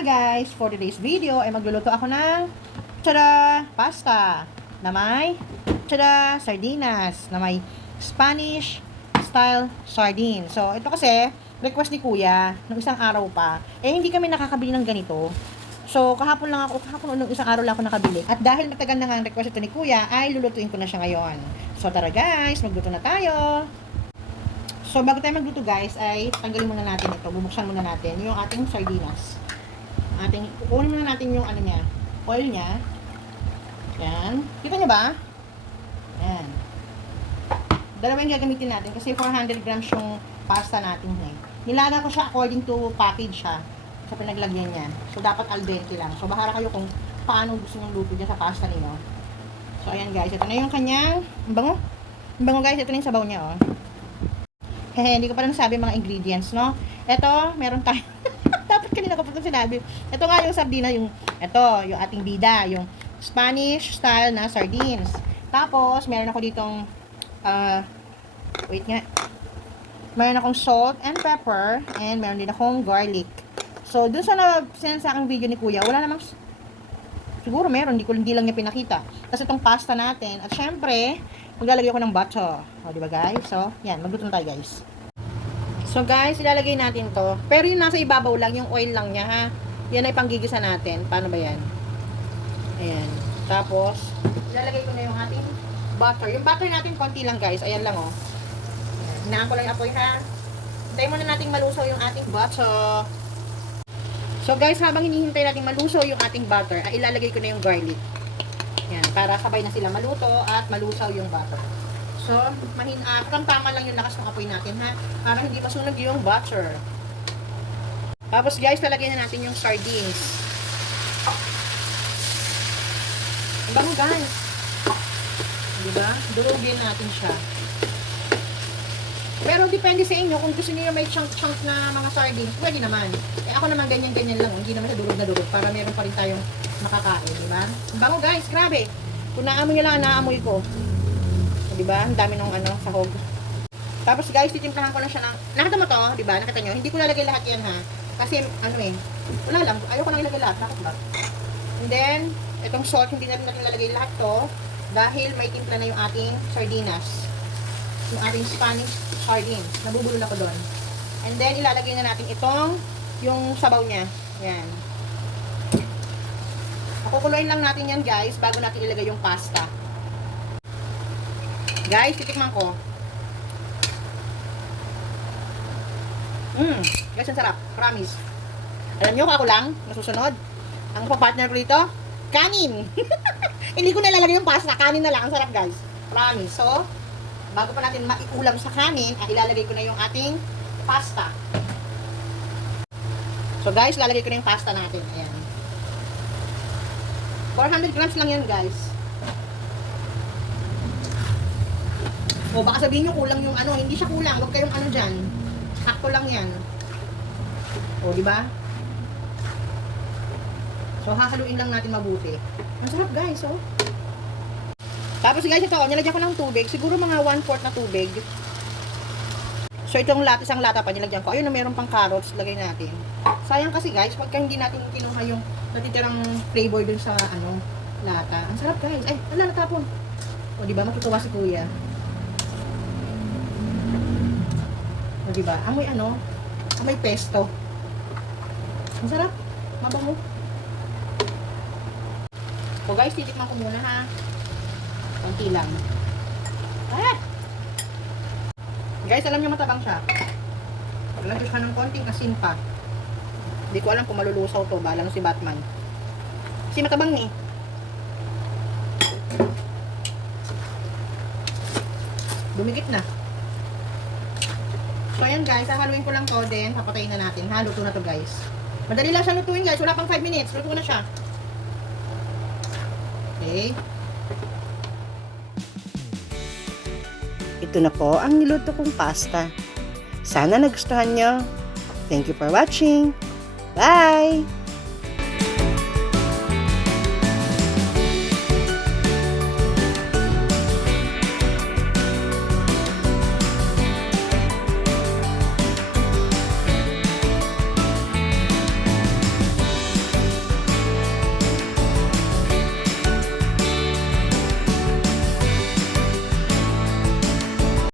Hi guys! For today's video ay magluluto ako ng tada! Pasta na may tada! Sardinas na may Spanish style sardine. So, ito kasi request ni Kuya nung isang araw pa. Eh, hindi kami nakakabili ng ganito. So, kahapon nung isang araw lang ako nakabili. At dahil matagal na nga ang request ito ni Kuya, ay lulutuin ko na siya ngayon. So, tara guys, magluto na tayo! So, bago tayo magluto guys, ay tanggalin muna natin ito. Bubuksan muna natin yung ating sardinas. Kukunin muna natin yung ano niya, oil niya. Yan. Kita niyo ba? Yan. Dalawa yung gagamitin natin kasi 400 grams yung pasta natin eh. Nilaga ko siya according to package siya sa pinaglagyan niya. So, dapat al dente lang. So, bahala kayo kung paano gusto nyo luto dyan sa pasta niyo. So, ayan guys. Ito na yung kanyang, ang bango. Ang bango guys. Ito na yung sabaw niya oh. Hindi ko pa lang sabi mga ingredients, no? Ito, meron tayo. Dapat kanina ko pa ito sinabi. Ito nga yung sardina, yung ating bida, yung Spanish style na sardines. Tapos, meron ako ditong, wait nga. Meron akong salt and pepper, and meron din akong garlic. So, dun sa na-send sa aking video ni Kuya, wala namang, siguro meron, hindi lang niya pinakita. Kasi itong pasta natin, at syempre, maglalagay ako ng butter. O, diba guys? So, yan. Magluto na tayo guys. So, guys, ilalagay natin to. Pero yung nasa ibabaw lang, yung oil lang niya, ha? Yan ay panggigisa natin. Paano ba yan? Ayan. Tapos, ilalagay ko na yung ating butter. Yung butter natin, konti lang guys. Ayan lang, oh. Hinaan ko lang yung apoy, ha? Hintayin muna natin malusaw yung ating butter. So, guys, habang hinihintay natin malusaw yung ating butter, ay ilalagay ko na yung garlic. Yan, para sabay na sila maluto at malusaw yung butter. So, tama lang yung lakas ng apoy natin, ha? Para hindi masunog yung butter. Tapos, guys, lalagyan na natin yung sardines. Ang bango, guys. Diba? Durugin natin siya. Pero, depende sa inyo. Kung gusto niyo may chunk-chunk na mga sardines, pwede naman. Eh, ako naman ganyan-ganyan lang. Hindi naman siya durog na durog. Para meron pa rin tayong makakain, diba? Ang bango guys, grabe. Kung naamoy nyo lang, naamoy ko. Diba? Ang dami ng sahog. Tapos guys, titimplahan ko na siya ng, nakita mo to, diba? Nakita nyo? Hindi ko lalagay lahat yan ha. Kasi, wala lang. Ayoko nang ilagay lahat. Bakit ba? And then, itong salt, hindi na rin natin lalagay lahat to. Dahil may timpla na yung ating sardinas. Yung ating Spanish sardines. Nabubulol ako doon. And then, ilalagay na natin yung sabaw niya. Yan. Kukuluin lang natin yan guys bago natin ilagay yung pasta. Guys, titikman ko. Guys, ang sarap. Promise. Alam nyo, ako lang, nasusunod. Ang papartner ko dito, kanin. Hindi ko nalalagay yung pasta, kanin na lang. Ang sarap guys. Promise. So, bago pa natin maiulam sa kanin, ilalagay ko na yung ating pasta. So guys, lalagay ko na yung pasta natin. Ayan. 400 grams lang yan guys. O baka sabihin nyo kulang yung hindi siya kulang. Huwag kayong dyan. Sakto lang yan. O diba? So hahaluin lang natin mabuti. Ang sarap guys, oh. Tapos guys, ito, nilagyan ko ng tubig. Siguro mga 1/4 na tubig. So itong isang lata pa nilagyan ko. Ayun na, meron pang carrots. Lagay natin. Sayang kasi guys, pagka hindi natin kinuha yung natitirang flavor dun sa lata. Ang sarap guys. Ay, wala, natapon. O diba, matutuwa si Kuya. O diba, amoy amoy pesto. Ang sarap. Mabango. O guys, titikman ko muna ha. Konti lang. Ah! Guys, alam nyo matabang siya. Paglagay ka ng konting asin pa. Hindi ko alam kung malulusaw to. Bahala na si Batman. Kasi matabang eh. Dumikit na. So ayan guys, hahaluin ko lang to. Then papatayin na natin. Luto na to guys. Madali lang siya lutuin guys. Wala pang 5 minutes. Luto na siya. Okay. Ito na po ang niluto kong pasta. Sana nagustuhan nyo. Thank you for watching. Bye!